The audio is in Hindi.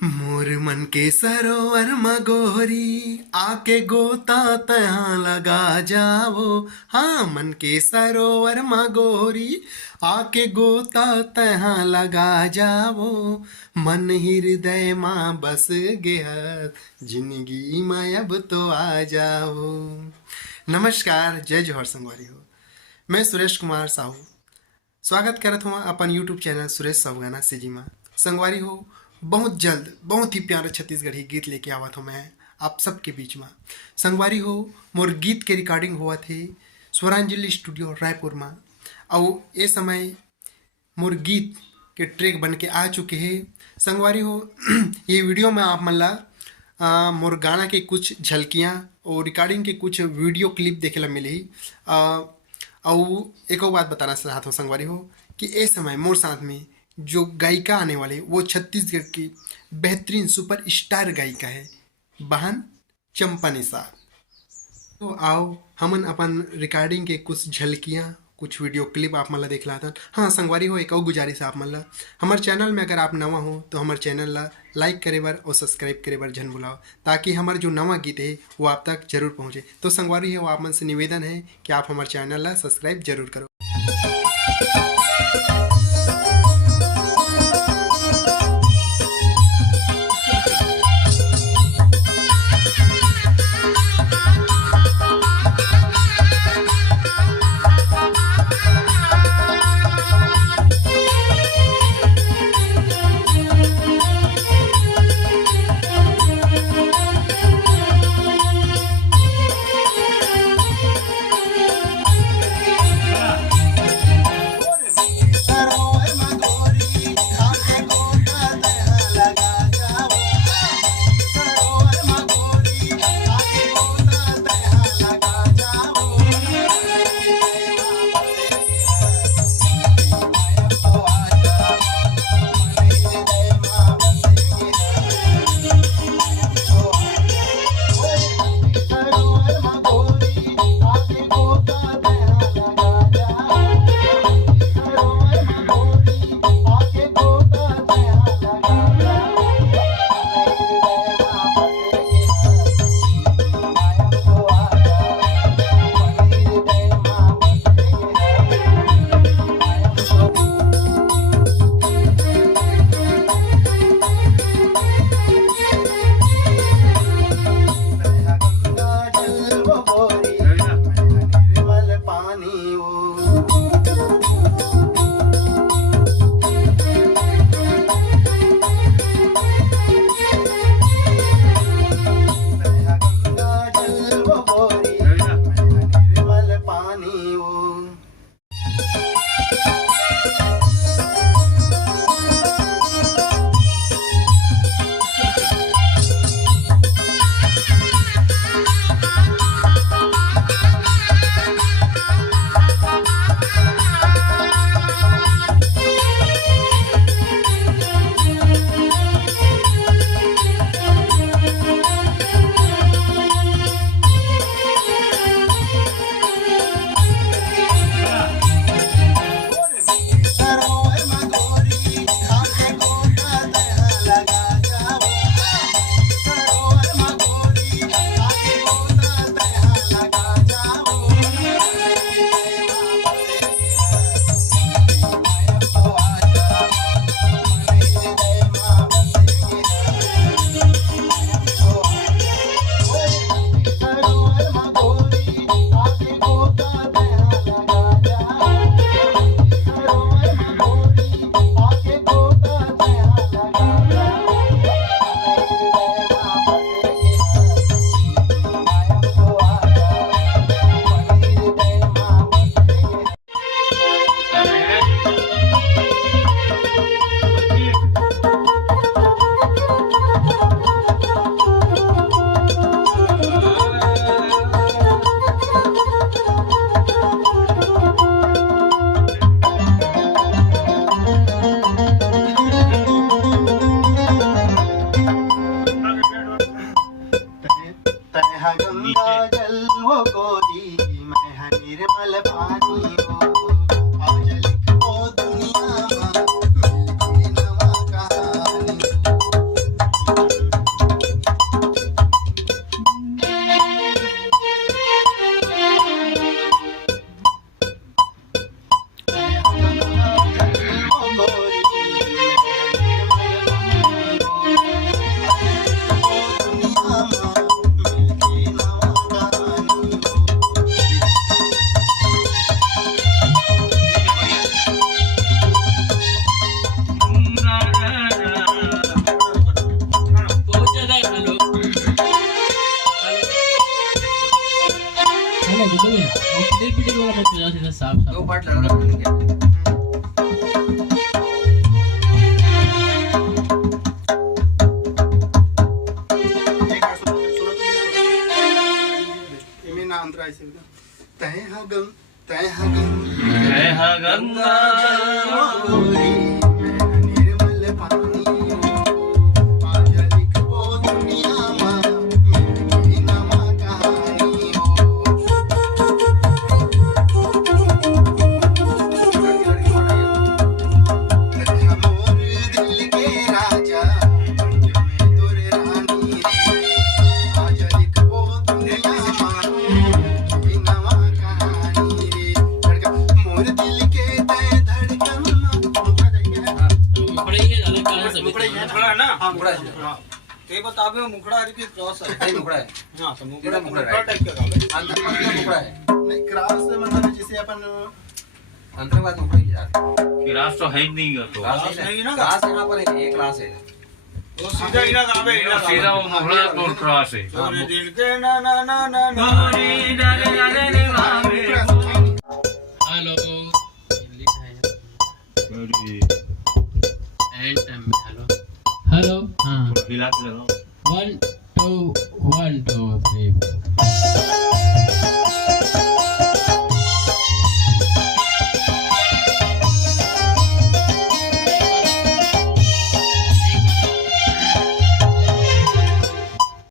मोर मन के सरोवर मगोरी आके गोता तहाँ लगा जाओ। हाँ, मन के सरोवर मगोरी आके गोता तहाँ लगा जाओ। मन हृदय माँ बस गया, जिंदगी में अब तो आ जाओ। नमस्कार, जय जोहर संगवारी हो। मैं सुरेश कुमार साहू स्वागत करत हूँ अपन यूट्यूब चैनल सुरेश साहूगाना सीजी में। संगवारी हो, बहुत जल्द बहुत ही प्यारा छत्तीसगढ़ी गीत लेके आवत हूँ मैं आप सबके बीच में। संगवारी हो, मोर गीत के रिकॉर्डिंग हुआ थे स्वरांजलि स्टूडियो रायपुर में। और ये समय मोर गीत के ट्रैक बन के आ चुके हैं। संगवारी हो, ये वीडियो में आप मन ला मोर गाना के कुछ झलकियाँ और रिकॉर्डिंग के कुछ वीडियो क्लिप देखे ला मिली। और एक और बात बताना चाहता हूँ संगवारी हो कि इस समय मोर साथ में जो गायिका आने वाले वो छत्तीसगढ़ की बेहतरीन सुपर स्टार गायिका है बहन चंपा निसार। तो आओ हमन अपन रिकॉर्डिंग के कुछ झलकियाँ कुछ वीडियो क्लिप आप मन ला देख लाता। हाँ संगवारी हो, एक और गुजारिश आप मन ला, हमारे चैनल में अगर आप नवा हो तो हमारे चैनल ला लाइक करे बर और सब्सक्राइब करे बर जन बुलाओ, ताकि हमारे जो नवा गीत है वो आप तक जरूर पहुँचे। तो संगवारी हो, आप मन से निवेदन है कि आप हमारे चैनल ला सब्सक्राइब जरूर करो। तह गंगा जल वो गोरी मैं है निर्मल पानी हो आज लिखो दुनिया मिलके नवा कहानी दो पार्ट लगा तह गंगा गोरी मैं निर्मल पानी आज लिखो दुनिया मिलके नवा कहानी मोर दिल के राजा मैं तोरे रानी आज लिखो दुनिया मिलके नवा कहानी रे लड़का मोर दिल के तय धड़कन मुखड़ा ना हाँ मुखड़ा हाँ ते बतावे मुखड़ा अरे की क्रॉस है नहीं मुखड़ा है हाँ तो मुखड़ा मुखड़ा टाइप का गावे अंदर मतलब मुखड़ा है नहीं क्रॉस से मतलब जैसे अपन अंदर बात मुखड़ा की जाती क्लास तो है ही नहीं तो क्लास नहीं ना क्लास यहाँ पर है एक क्लास है वो सीधा इना गावे इना सीधा वो मुखड़ा तो क्रॉस है तोरे दिल के ना ना ना ना ना हेलो हेलो हाँ हिला के लगाओ 1 2 1 2 3